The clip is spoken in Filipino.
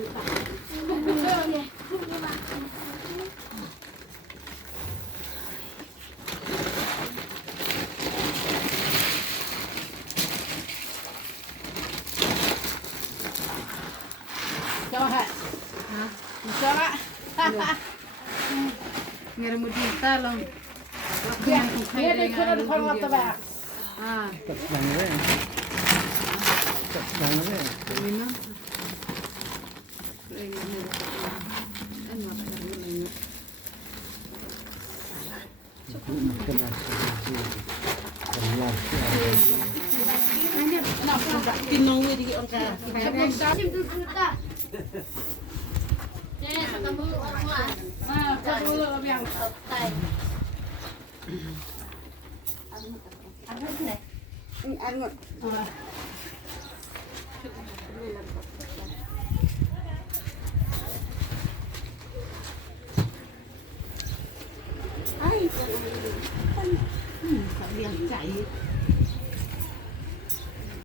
Coba. Coba. Ngirim kita long. Dia dikurangi kalau tebak. Cắt bằng đấy. Cắt bằng đấy. Ini mah. Ini enak ini. Kena Kenapa tinong di orang yang angut. Ai, kalian cai.